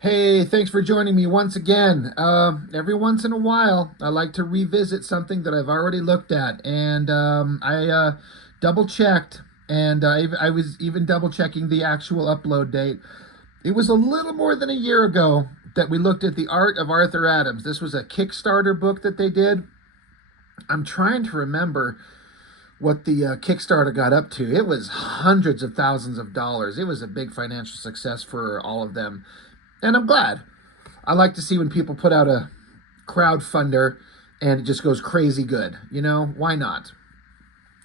Hey, thanks for joining me once again. Every once in a while, I like to revisit something that I've already looked at, and I double checked, and I was even double checking the actual upload date. It was a little more than a year ago that we looked at The Art of Arthur Adams. This was a Kickstarter book that they did. I'm trying to remember what the Kickstarter got up to. It was hundreds of thousands of dollars. It was a big financial success for all of them, and I'm glad. I like to see when people put out a crowdfunder and it just goes crazy good. Why not?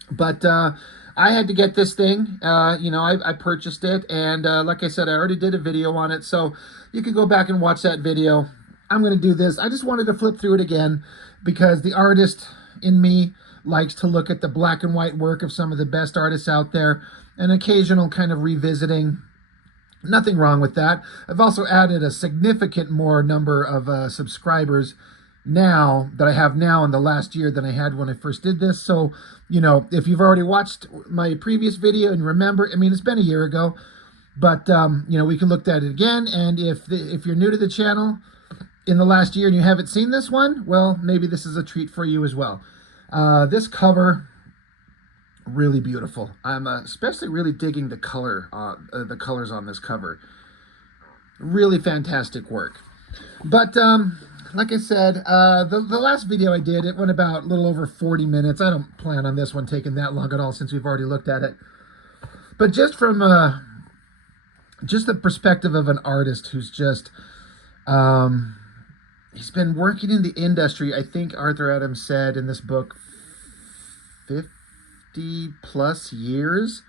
But I had to get this thing. I purchased it, and like I said, I already did a video on it, so you can go back and watch that video. I'm going to do this. I just wanted to flip through it again because the artist in me likes to look at the black and white work of some of the best artists out there, and occasional kind of revisiting. Nothing wrong with that. I've also added a significant more number of subscribers now that I have now in the last year than I had when I first did this. So, if you've already watched my previous video and remember, it's been a year ago, but, we can look at it again. And if you're new to the channel in the last year and you haven't seen this one, well, maybe this is a treat for you as well. This cover, really beautiful. I'm especially really digging the colors on this cover. Really fantastic work. But like I said, the last video I did, it went about a little over 40 minutes. I don't plan on this one taking that long at all since we've already looked at it. But just from just the perspective of an artist who's just he's been working in the industry, I think Arthur Adams said in this book, 50 plus years,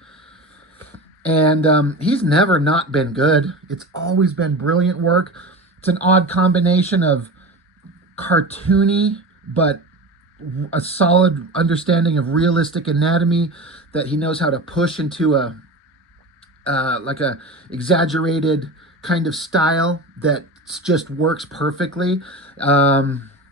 and he's never not been good. It's always been brilliant work. It's an odd combination of cartoony but a solid understanding of realistic anatomy that he knows how to push into a like a exaggerated kind of style that just works perfectly.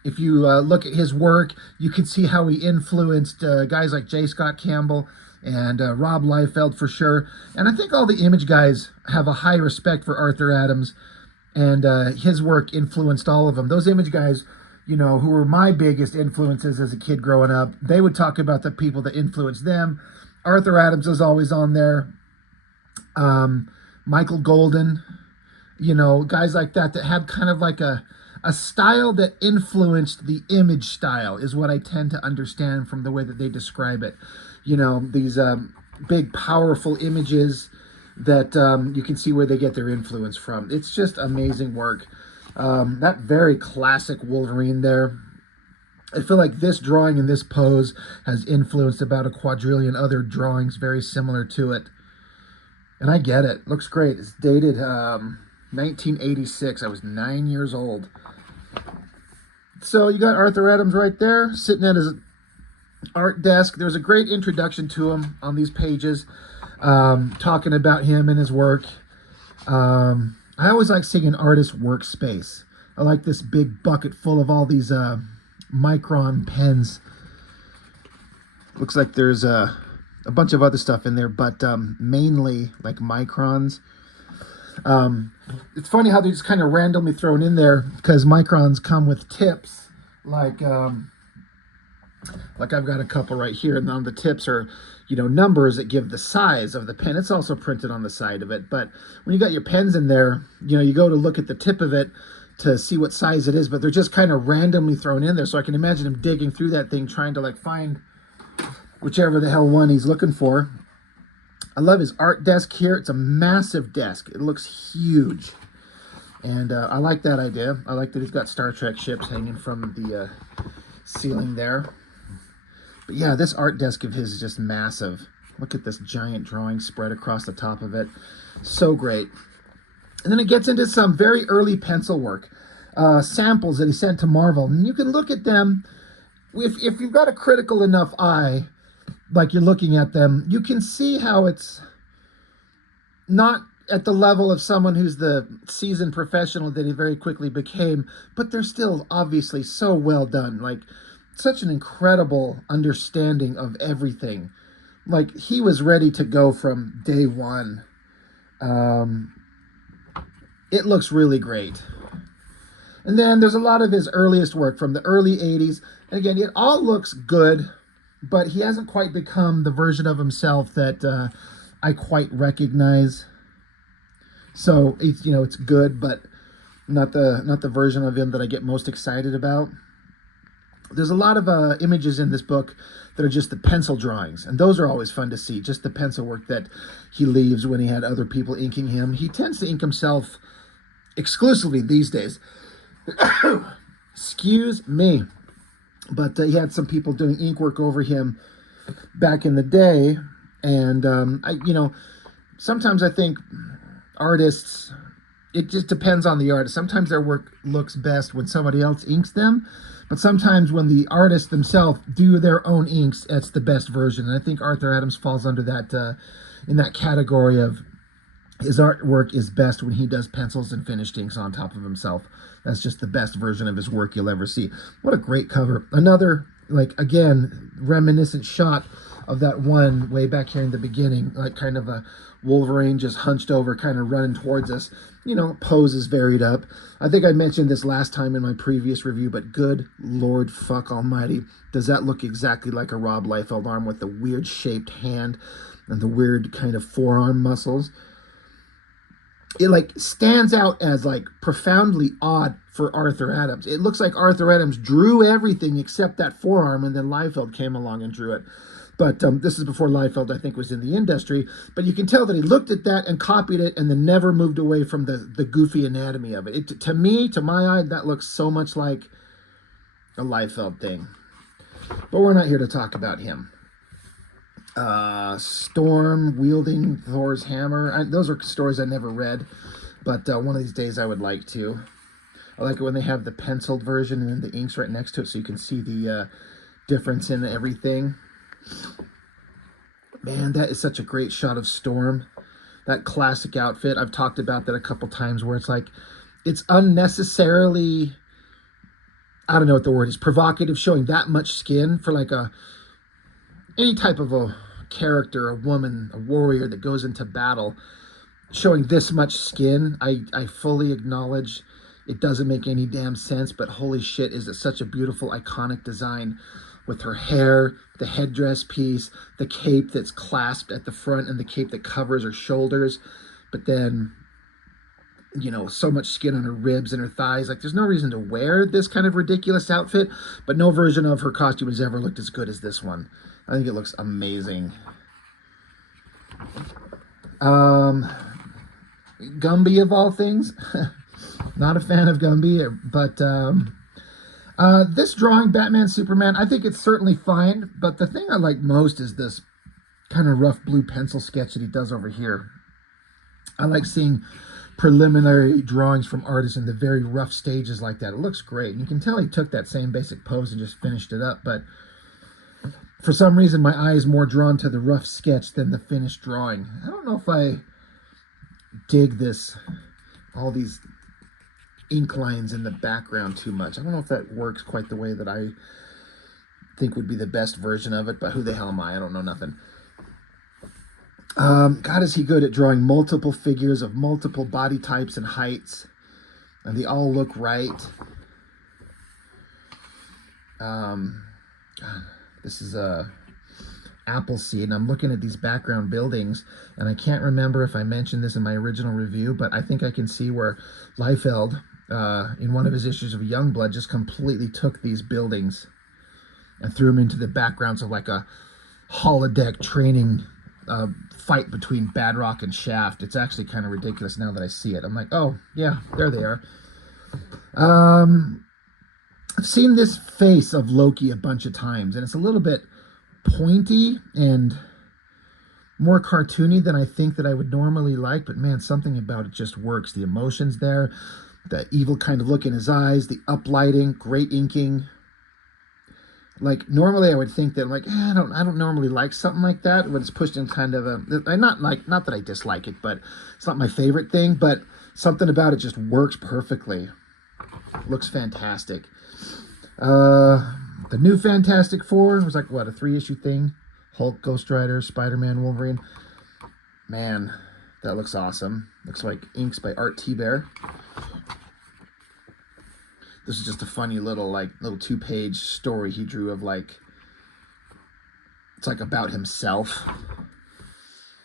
If you look at his work, you can see how he influenced guys like J. Scott Campbell and Rob Liefeld for sure. And I think all the image guys have a high respect for Arthur Adams, and his work influenced all of them. Those image guys, who were my biggest influences as a kid growing up, they would talk about the people that influenced them. Arthur Adams is always on there. Michael Golden, guys like that had kind of like a style that influenced the image style is what I tend to understand from the way that they describe it. These big, powerful images that you can see where they get their influence from. It's just amazing work. That very classic Wolverine there. I feel like this drawing and this pose has influenced about a quadrillion other drawings very similar to it. And I get it. Looks great. It's dated 1986. I was 9 years old. So you got Arthur Adams right there, sitting at his art desk. There's a great introduction to him on these pages, talking about him and his work. I always like seeing an artist's workspace. I like this big bucket full of all these micron pens. Looks like there's a bunch of other stuff in there, but mainly like microns. It's funny how they're just kind of randomly thrown in there because microns come with tips, like I've got a couple right here, and on the tips are, numbers that give the size of the pen. It's also printed on the side of it, but when you got your pens in there, you go to look at the tip of it to see what size it is, but they're just kind of randomly thrown in there. So I can imagine him digging through that thing, trying to find whichever the hell one he's looking for. I love his art desk here. It's a massive desk. It looks huge. And I like that idea. I like that he's got Star Trek ships hanging from the ceiling there. But yeah, this art desk of his is just massive. Look at this giant drawing spread across the top of it. So great. And then it gets into some very early pencil work. Samples that he sent to Marvel. And you can look at them. If you've got a critical enough eye, like you're looking at them, you can see how it's not at the level of someone who's the seasoned professional that he very quickly became, but they're still obviously so well done. Such an incredible understanding of everything. He was ready to go from day one. it looks really great. And then there's a lot of his earliest work from the early 80s. And again, it all looks good, but he hasn't quite become the version of himself that I quite recognize. So it's, you know, it's good, but not the version of him that I get most excited about. There's a lot of images in this book that are just the pencil drawings, and those are always fun to see. Just the pencil work that he leaves when he had other people inking him. He tends to ink himself exclusively these days. Excuse me. But he had some people doing ink work over him back in the day, and sometimes I think artists, it just depends on the artist. Sometimes their work looks best when somebody else inks them, but sometimes when the artists themselves do their own inks, it's the best version. And I think Arthur Adams falls under that, in that category of his artwork is best when he does pencils and finished inks on top of himself. That's just the best version of his work you'll ever see. What a great cover. Another, like, again, reminiscent shot of that one way back here in the beginning, like kind of a Wolverine just hunched over, kind of running towards us. You know, poses varied up. I think I mentioned this last time in my previous review, but good Lord fuck almighty, does that look exactly like a Rob Liefeld arm with the weird shaped hand and the weird kind of forearm muscles. It like stands out as like profoundly odd for Arthur Adams. It looks like Arthur Adams drew everything except that forearm, and then Liefeld came along and drew it. But this is before Liefeld, I think, was in the industry. But you can tell that he looked at that and copied it and then never moved away from the goofy anatomy of it. To me, to my eye, that looks so much like a Liefeld thing. But we're not here to talk about him. Storm wielding Thor's hammer. Those are stories I never read, but one of these days I would like to. I like it when they have the penciled version and then the ink's right next to it so you can see the difference in everything. Man, that is such a great shot of Storm. That classic outfit. I've talked about that a couple times where it's like, it's unnecessarily, I don't know what the word is, provocative, showing that much skin for like any type of a character, a woman, a warrior that goes into battle. Showing this much skin, I fully acknowledge it doesn't make any damn sense, but holy shit, is it such a beautiful, iconic design with her hair, the headdress piece, the cape that's clasped at the front, and the cape that covers her shoulders, but then, you know, so much skin on her ribs and her thighs. Like, there's no reason to wear this kind of ridiculous outfit, but no version of her costume has ever looked as good as this one. I think it looks amazing. Gumby of all things. Not a fan of Gumby, but this drawing, Batman, Superman, I think it's certainly fine, but the thing I like most is this kind of rough blue pencil sketch that he does over here. I like seeing preliminary drawings from artists in the very rough stages like that. It looks great. And you can tell he took that same basic pose and just finished it up, but for some reason my eye is more drawn to the rough sketch than the finished drawing. I don't know if I dig this, all these ink lines in the background too much. I don't know if that works quite the way that I think would be the best version of it, but who the hell am I? I don't know nothing. God, is he good at drawing multiple figures of multiple body types and heights, and they all look right. God, this is a Appleseed, and I'm looking at these background buildings, and I can't remember if I mentioned this in my original review, but I think I can see where Liefeld, in one of his issues of Youngblood, just completely took these buildings and threw them into the backgrounds of like a holodeck training fight between Badrock and Shaft. It's actually kind of ridiculous now that I see it. I'm like, oh, yeah, there they are. I've seen this face of Loki a bunch of times, and it's a little bit pointy and more cartoony than I think that I would normally like, but man, something about it just works. The emotions there, the evil kind of look in his eyes, the uplighting, great inking. Like, normally I would think that, like, I don't normally like something like that when it's pushed in kind of a, not that I dislike it, but it's not my favorite thing, but something about it just works perfectly. Looks fantastic. The new Fantastic Four was like, what, a 3-issue thing? Hulk, Ghost Rider, Spider-Man, Wolverine. Man, That looks awesome. Looks like inks by Art T-Bear. This is just a funny little 2-page story he drew of it's like about himself.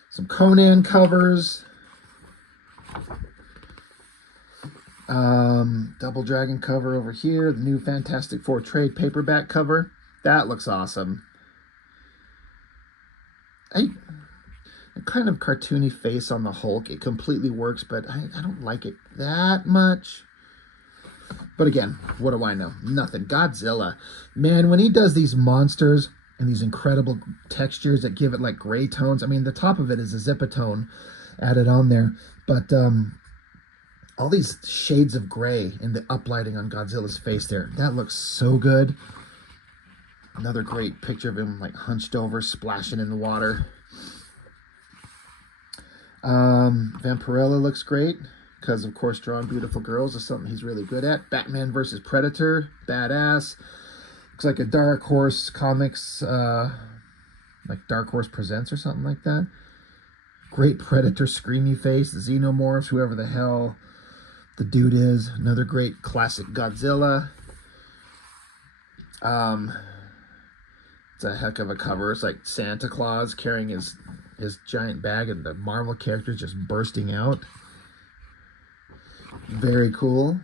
Some Conan covers. Double Dragon cover over here. The new Fantastic Four trade paperback cover. That looks awesome. A kind of cartoony face on the Hulk. It completely works, but I don't like it that much. But again, what do I know? Nothing. Godzilla. Man, when he does these monsters and these incredible textures that give it like gray tones. I mean, the top of it is a Zipatone added on there. But all these shades of gray and the uplighting on Godzilla's face there. That looks so good. Another great picture of him like hunched over, splashing in the water. Vampirella looks great because, of course, drawing beautiful girls is something he's really good at. Batman versus Predator, badass. Looks like a Dark Horse Comics, like Dark Horse Presents or something like that. Great Predator screamy face, Xenomorphs, whoever the hell the dude is. Another great classic Godzilla. It's a heck of a cover. It's like Santa Claus carrying his giant bag and the Marvel characters just bursting out. Very cool.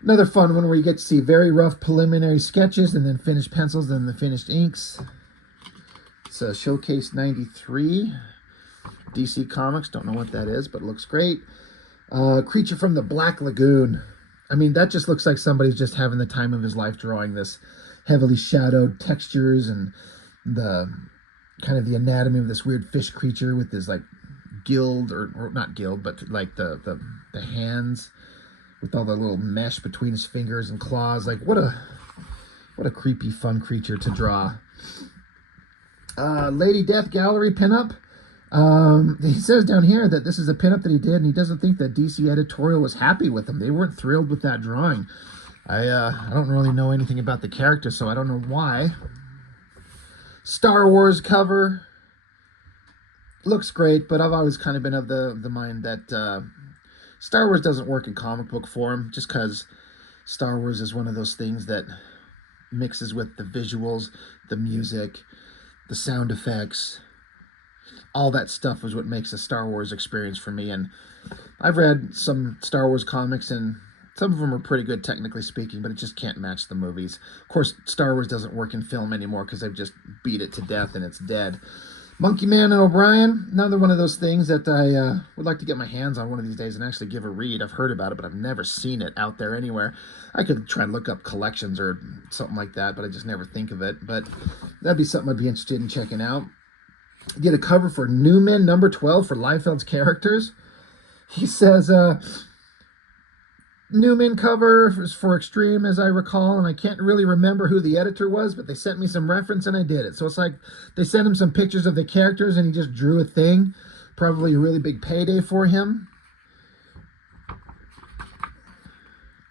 Another fun one where you get to see very rough preliminary sketches and then finished pencils, then the finished inks. It's a Showcase 93. DC Comics. Don't know what that is, but it looks great. Creature from the Black Lagoon. I mean, that just looks like somebody's just having the time of his life drawing this. Heavily shadowed textures and the kind of the anatomy of this weird fish creature with his like gill or not gill, but like the hands with all the little mesh between his fingers and claws. Like what a creepy fun creature to draw. Lady Death Gallery pinup. He says down here that this is a pinup that he did, and he doesn't think that DC editorial was happy with him. They weren't thrilled with that drawing. I don't really know anything about the character, so I don't know why. Star Wars cover. Looks great, but I've always kind of been of the mind that Star Wars doesn't work in comic book form, just because Star Wars is one of those things that mixes with the visuals, the music, the sound effects. All that stuff is what makes a Star Wars experience for me. And I've read some Star Wars comics, and some of them are pretty good, technically speaking, but it just can't match the movies. Of course, Star Wars doesn't work in film anymore because they've just beat it to death and it's dead. Monkey Man and O'Brien, another one of those things that I would like to get my hands on one of these days and actually give a read. I've heard about it, but I've never seen it out there anywhere. I could try and look up collections or something like that, but I just never think of it. But that'd be something I'd be interested in checking out. Get a cover for Newman number 12 for Liefeld's characters. He says, Newman cover is for Extreme, as I recall, and I can't really remember who the editor was, but they sent me some reference and I did it. So it's like they sent him some pictures of the characters and he just drew a thing. Probably a really big payday for him.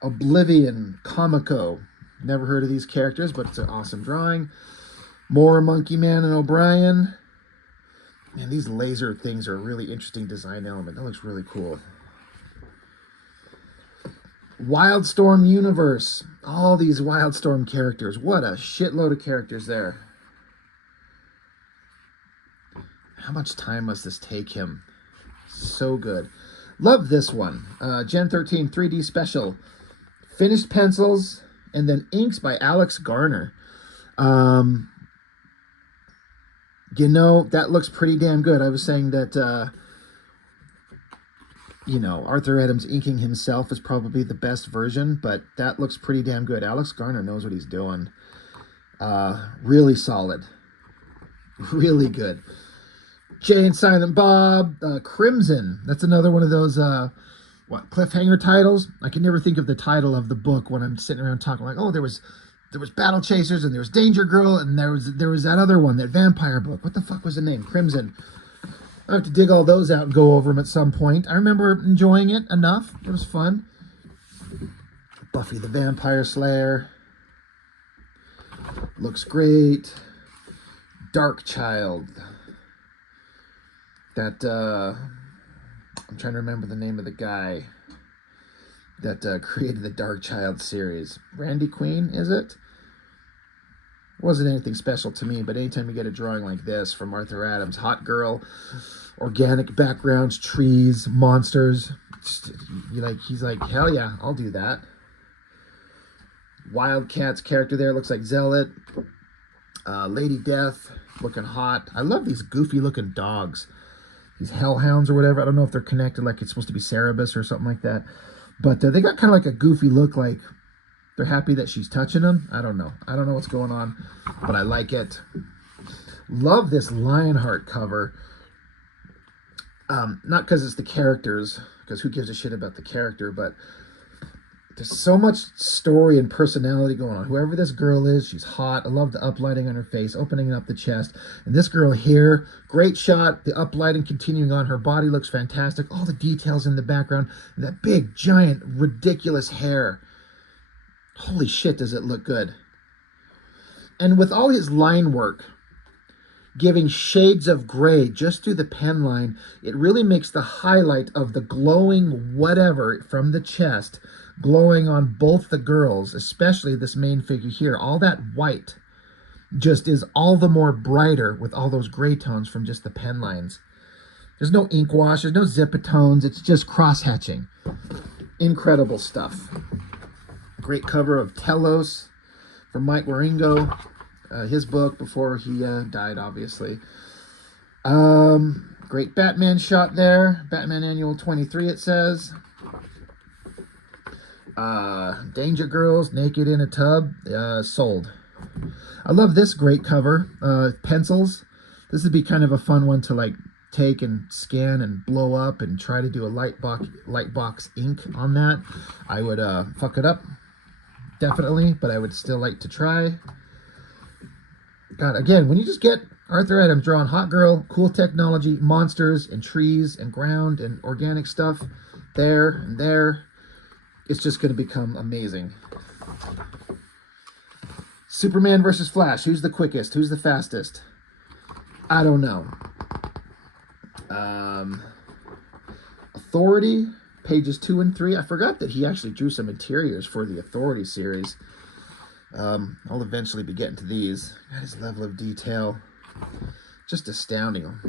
Oblivion, Comico. Never heard of these characters, but it's an awesome drawing. More Monkey Man and O'Brien. Man, these laser things are a really interesting design element. That looks really cool. Wildstorm Universe. All these Wildstorm characters. What a shitload of characters there. How much time must this take him? So good. Love this one. Gen 13 3D Special. Finished pencils and then inks by Alex Garner. You know, that looks pretty damn good. I was saying that, you know, Arthur Adams inking himself is probably the best version, but that looks pretty damn good. Alex Garner knows what he's doing. Really solid. Really good. Jay and Silent Bob, Crimson. That's another one of those, cliffhanger titles? I can never think of the title of the book when I'm sitting around talking like, oh, there was Battle Chasers, and there was Danger Girl, and there was that other one, that vampire book. What the fuck was the name? Crimson. I have to dig all those out and go over them at some point. I remember enjoying it enough. It was fun. Buffy the Vampire Slayer. Looks great. Dark Child. that I'm trying to remember the name of the guy that created the Dark Child series. Randy Queen, is it? Wasn't anything special to me, but anytime you get a drawing like this from Arthur Adams, hot girl, organic backgrounds, trees, monsters, he's like, hell yeah, I'll do that. Wildcats character there looks like Zealot. Lady Death looking hot. I love these goofy looking dogs, these hellhounds or whatever. I don't know if they're connected, like it's supposed to be Cerebus or something like that, but they got kind of like a goofy look, like they're happy that she's touching them. I don't know what's going on, but I like it. Love this Lionheart cover. Not because it's the characters, because who gives a shit about the character, but there's so much story and personality going on. Whoever this girl is, she's hot. I love the uplighting on her face, opening up the chest. And this girl here, great shot. The uplighting continuing on. Her body looks fantastic. All the details in the background. And that big, giant, ridiculous hair. Holy shit, does it look good. And with all his line work, giving shades of gray just through the pen line, it really makes the highlight of the glowing whatever from the chest glowing on both the girls, especially this main figure here. All that white just is all the more brighter with all those gray tones from just the pen lines. There's no ink wash, there's no zipatones, it's just cross-hatching. Incredible stuff. Great cover of Telos from Mike Wieringo, his book before he died, obviously. Great Batman shot there. Batman Annual 23, it says. Danger Girls, naked in a tub, sold. I love this great cover. Pencils. This would be kind of a fun one to like take and scan and blow up and try to do a light box ink on that. I would fuck it up, definitely, but I would still like to try. God, again, when you just get Arthur Adams drawing hot girl, cool technology, monsters and trees and ground and organic stuff there and there, it's just going to become amazing. Superman versus Flash. Who's the quickest? Who's the fastest? I don't know. Authority, pages 2 and 3. I forgot that he actually drew some interiors for the Authority series. I'll eventually be getting to these. God, his level of detail, just astounding.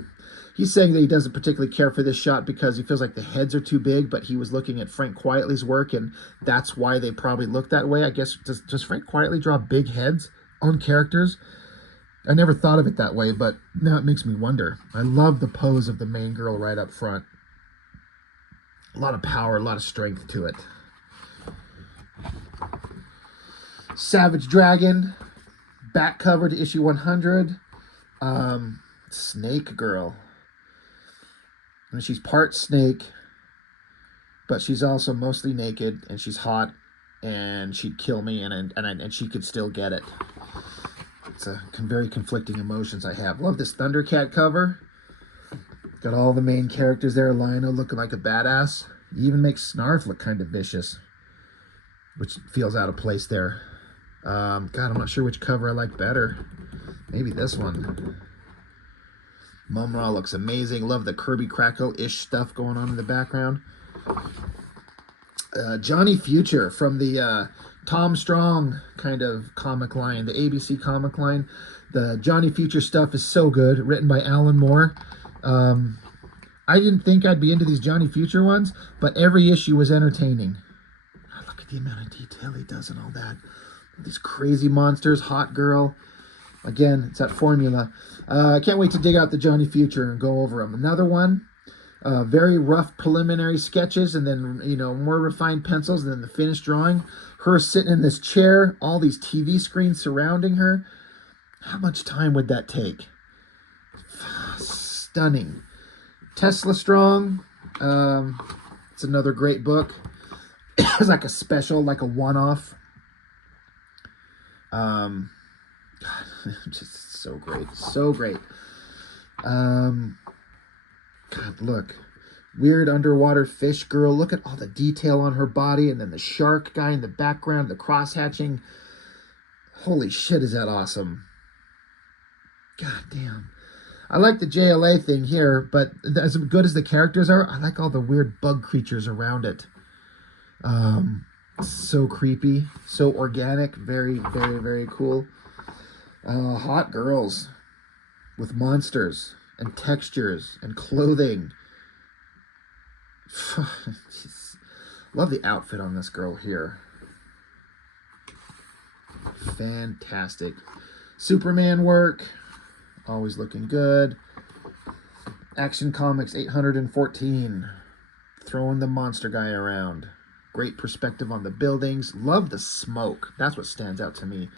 He's saying that he doesn't particularly care for this shot because he feels like the heads are too big, but he was looking at Frank Quietly's work, and that's why they probably look that way. I guess, does Frank Quietly draw big heads on characters? I never thought of it that way, but now it makes me wonder. I love the pose of the main girl right up front. A lot of power, a lot of strength to it. Savage Dragon, back cover to issue 100. Snake Girl. And she's part snake, but she's also mostly naked, and she's hot, and she'd kill me, and she could still get it. It's a very conflicting emotions I have. Love this Thundercat cover. Got all the main characters there. Lionel looking like a badass. He even makes Snarf look kind of vicious, which feels out of place there. God, I'm not sure which cover I like better. Maybe this one. Mumra looks amazing. Love the Kirby Crackle-ish stuff going on in the background. Johnny Future from the Tom Strong kind of comic line, the ABC comic line. The Johnny Future stuff is so good, written by Alan Moore. I didn't think I'd be into these Johnny Future ones, but every issue was entertaining. God, look at the amount of detail he does and all that. These crazy monsters, hot girl. Again, it's that formula. I can't wait to dig out the Johnny Future and go over them. Another one, very rough preliminary sketches, and then, you know, more refined pencils, and then the finished drawing. Her sitting in this chair, all these TV screens surrounding her. How much time would that take? Stunning. Tesla Strong. It's another great book. It's like a special, like a one-off. God, just so great, so great. God, look, weird underwater fish girl. Look at all the detail on her body, and then the shark guy in the background, the cross hatching. Holy shit, is that awesome! God damn. I like the JLA thing here, but as good as the characters are, I like all the weird bug creatures around it. So creepy, so organic, very, very, very cool. Hot girls with monsters and textures and clothing. Love the outfit on this girl here. Fantastic. Superman work, always looking good. Action Comics 814, throwing the monster guy around. Great perspective on the buildings. Love the smoke. That's what stands out to me.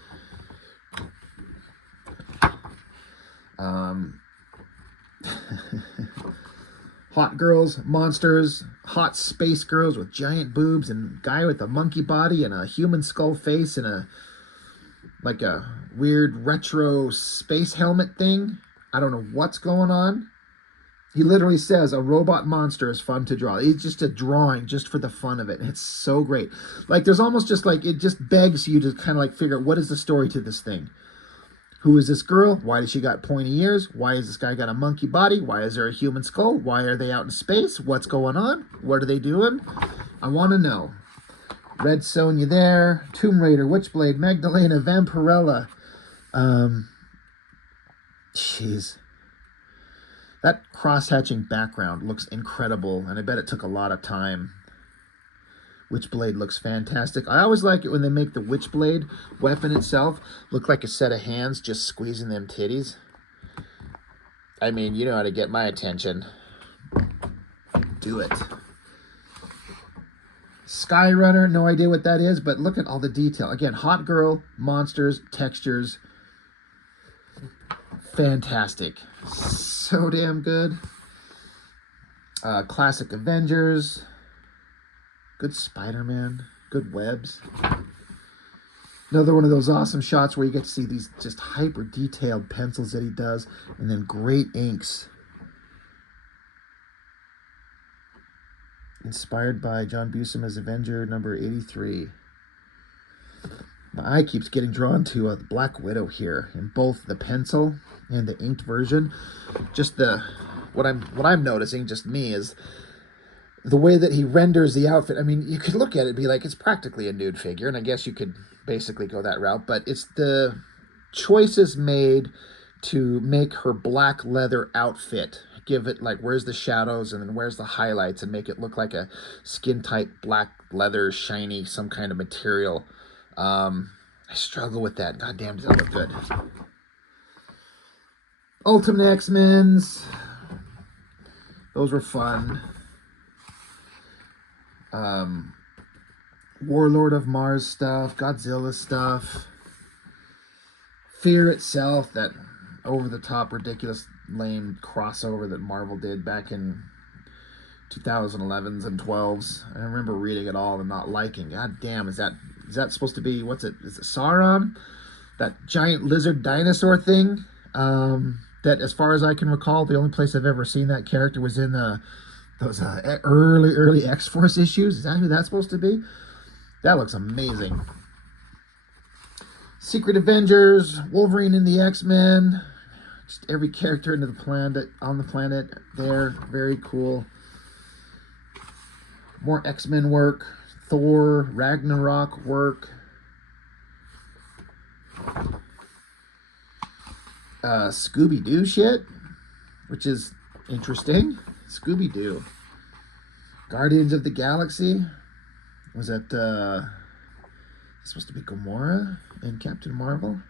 Hot girls, monsters, hot space girls with giant boobs, and guy with a monkey body and a human skull face and a weird retro space helmet thing. I don't know what's going on. He literally says a robot monster is fun to draw. It's just a drawing just for the fun of it. It's so great. Like there's almost just like it just begs you to kind of like figure out what is the story to this thing. Who is this girl? Why does she got pointy ears? Why has this guy got a monkey body? Why is there a human skull? Why are they out in space? What's going on? What are they doing? I want to know. Red Sonja there. Tomb Raider, Witchblade, Magdalena, Vampirella. Jeez. That cross-hatching background looks incredible, and I bet it took a lot of time. Witchblade looks fantastic. I always like it when they make the Witchblade weapon itself look like a set of hands just squeezing them titties. I mean, you know how to get my attention. Do it. Skyrunner, no idea what that is, but look at all the detail. Again, hot girl, monsters, textures. Fantastic. So damn good. Classic Avengers. Good Spider-Man. Good webs. Another one of those awesome shots where you get to see these just hyper detailed pencils that he does, and then great inks. Inspired by John Buscema's Avenger number 83. My eye keeps getting drawn to the Black Widow here in both the pencil and the inked version. Just what I'm noticing, just me, is the way that he renders the outfit. I mean, you could look at it and be like, it's practically a nude figure, and I guess you could basically go that route, but it's the choices made to make her black leather outfit. Give it like, where's the shadows and then where's the highlights, and make it look like a skin tight black leather, shiny, some kind of material. I struggle with that. God damn, does that look good. Ultimate X-Men's. Those were fun. Warlord of Mars stuff, Godzilla stuff. Fear itself, that over-the-top, ridiculous, lame crossover that Marvel did back in 2011s and 12s. I remember reading it all and not liking. God damn, is that supposed to be, what's it? Is it Sauron? That giant lizard dinosaur thing? That, as far as I can recall, the only place I've ever seen that character was in those early X-Force issues. Is that who that's supposed to be? That looks amazing. Secret Avengers, Wolverine and the X-Men. Just every character on the planet there. Very cool. More X-Men work. Thor, Ragnarok work. Scooby-Doo shit, which is interesting. Scooby-Doo. Guardians of the Galaxy. Was that supposed to be Gamora and Captain Marvel?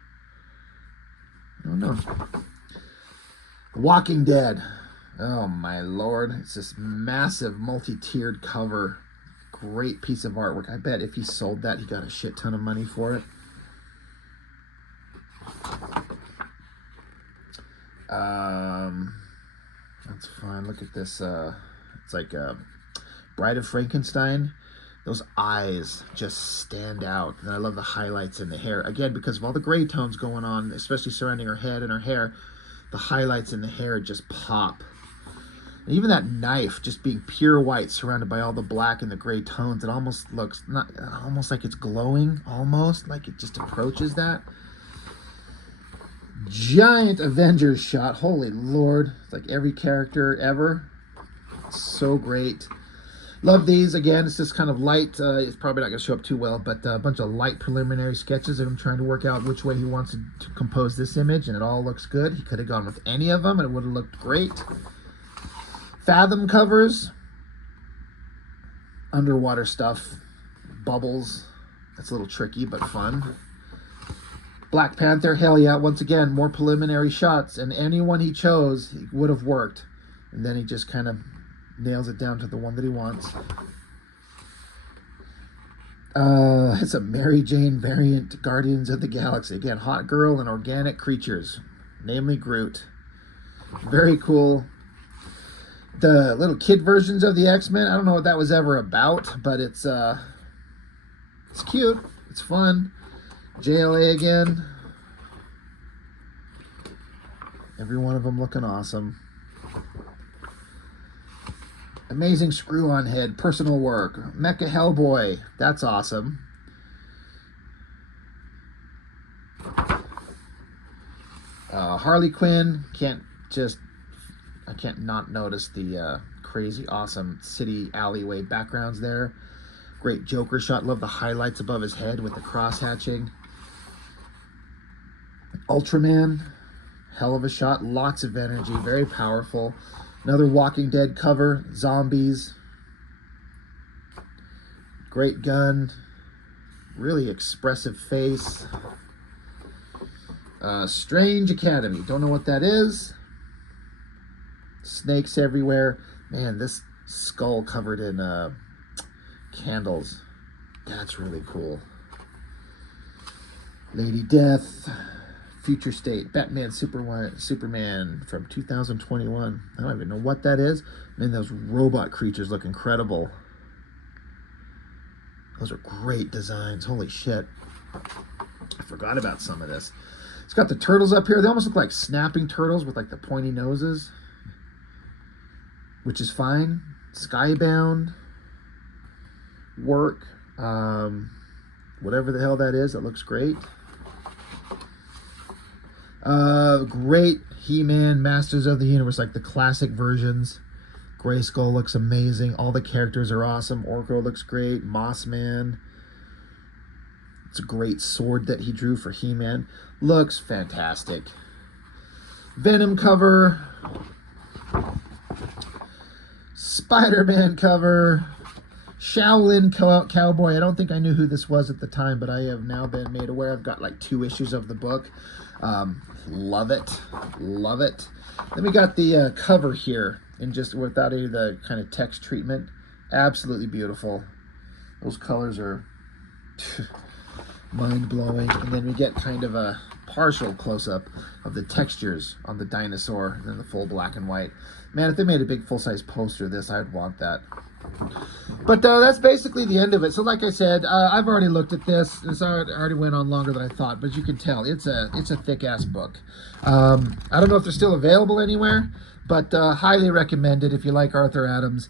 I don't know. Walking Dead. Oh my lord. It's this massive multi-tiered cover. Great piece of artwork. I bet if he sold that, he got a shit ton of money for it. That's fun. Look at this. It's like Bride of Frankenstein. Those eyes just stand out. And I love the highlights in the hair. Again, because of all the gray tones going on, especially surrounding her head and her hair, the highlights in the hair just pop. And even that knife just being pure white surrounded by all the black and the gray tones, it almost looks almost like it's glowing, almost like it just approaches that. Giant Avengers shot. Holy Lord. It's like every character ever. So great. Love these. Again, it's just kind of light. It's probably not going to show up too well, but a bunch of light preliminary sketches of him trying to work out which way he wants to compose this image, and it all looks good. He could have gone with any of them, and it would have looked great. Fathom covers. Underwater stuff. Bubbles. That's a little tricky, but fun. Black Panther, hell yeah. Once again, more preliminary shots, and anyone he chose would have worked. And then he just kind of nails it down to the one that he wants. It's a Mary Jane variant Guardians of the Galaxy. Again, hot girl and organic creatures, namely Groot. Very cool. The little kid versions of the X-Men, I don't know what that was ever about, but it's cute. It's fun. JLA again. Every one of them looking awesome. Amazing Screw-On Head, personal work. Mecha Hellboy, that's awesome. Harley Quinn, I can't not notice the crazy awesome city alleyway backgrounds there. Great Joker shot, love the highlights above his head with the cross hatching. Ultraman, hell of a shot, lots of energy, very powerful. Another Walking Dead cover, zombies. Great gun. Really expressive face. Strange Academy. Don't know what that is. Snakes everywhere. Man, this skull covered in candles. That's really cool. Lady Death. Future State, Batman, Superman from 2021. I don't even know what that is. Man, those robot creatures look incredible. Those are great designs. Holy shit. I forgot about some of this. It's got the turtles up here. They almost look like snapping turtles with like the pointy noses, which is fine. Skybound. Work. Whatever the hell that is, it looks great. Great He-Man, Masters of the Universe, like the classic versions. Grayskull looks amazing. All the characters are awesome. Orko looks great. Mossman. It's a great sword that he drew for He-Man. Looks fantastic. Venom cover. Spider-Man cover. Shaolin Cowboy. I don't think I knew who this was at the time, but I have now been made aware. I've got like 2 issues of the book. Love it. Love it. Then we got the cover here, and just without any of the kind of text treatment. Absolutely beautiful. Those colors are mind-blowing. And then we get kind of a partial close-up of the textures on the dinosaur, and then the full black and white. Man, if they made a big full-size poster of this, I'd want that. But that's basically the end of it. So like I said, I've already looked at this. This already went on longer than I thought, but you can tell it's a thick-ass book. I don't know if they're still available anywhere, but highly recommended if you like Arthur Adams.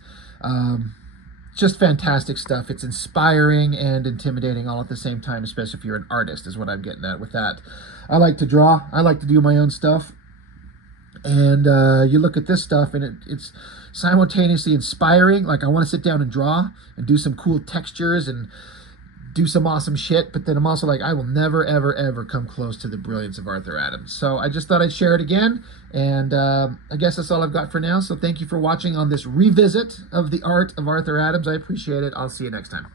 Just fantastic stuff. It's inspiring and intimidating all at the same time, especially if you're an artist, is what I'm getting at with that. I like to draw. I like to do my own stuff. And you look at this stuff, and it's simultaneously inspiring. Like, I want to sit down and draw and do some cool textures and do some awesome shit. But then I'm also like, I will never, ever, ever come close to the brilliance of Arthur Adams. So I just thought I'd share it again. And I guess that's all I've got for now. So thank you for watching on this revisit of the art of Arthur Adams. I appreciate it. I'll see you next time.